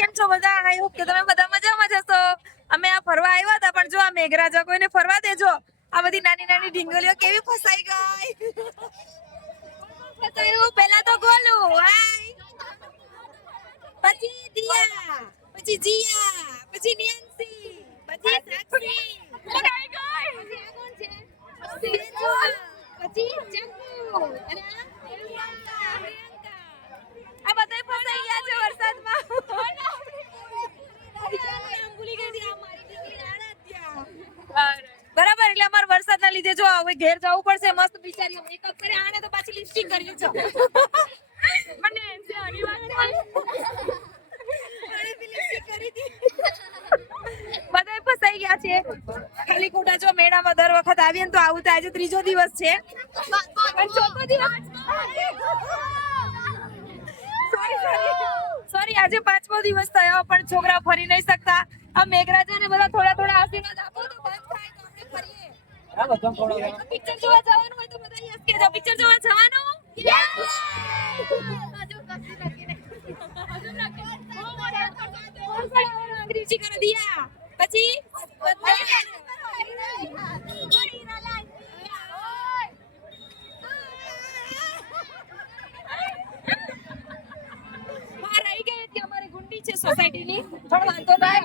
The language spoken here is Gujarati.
કેમ છો બધા? આઈ હોપ કે તમે બધા મજામાં જ હશો. અમે આ ફરવા આવ્યા હતા પણ જો આ મેઘરાજા કોઈને ફરવા દેજો. આ બધી નાની નાની ઢીંગલીઓ કેવી ફસાઈ ગઈ. ફસાયું પહેલા તો ગોલુ, હાય. પછી દિયા, પછી જીયા, પછી નેન્સી, પછી સાક્ષી. ફસાઈ ગઈ. પછી આ કોણ છે? સેજલ, પછી ચંકુ અને આ પ્રિયંકા. આ બધાય ફસાઈ ગયા છે વરસાદમાં. બરાબર, એટલે અમારે વરસાદના લીધે જો હવે ઘેર જવું પડશે. મસ્ત બિચારીઓ મેકઅપ કરે, આને તો પાછી લિપસ્ટિક કર્યું છે. મને આની વાત બધાય ફસાઈ ગયા છે. ખાલી ખોટા જો મેળામાં દર વખત આવીએ ને તો આવું તો આજે ત્રીજો દિવસ છે. પણ ચોથો દિવસ સોરી આજે પાંચમો દિવસ થયો પણ છોકરા ફરી નહીં શકતા. આ મેઘરાજાને બધા થોડા થોડા આશીર્વાદ આપો તો બંધ થાય તો આપણે ફરીએ. પિક્ચર જોવા જવાનું હોય તો બધા યસ કહેજો. પિક્ચર જોવા જવાનું અંગ્રેજી કરો દિયા. પછી રહી ગઈ હતી અમારી ગુંડી છે સોસાયટીની પણ વાંધો નહીં.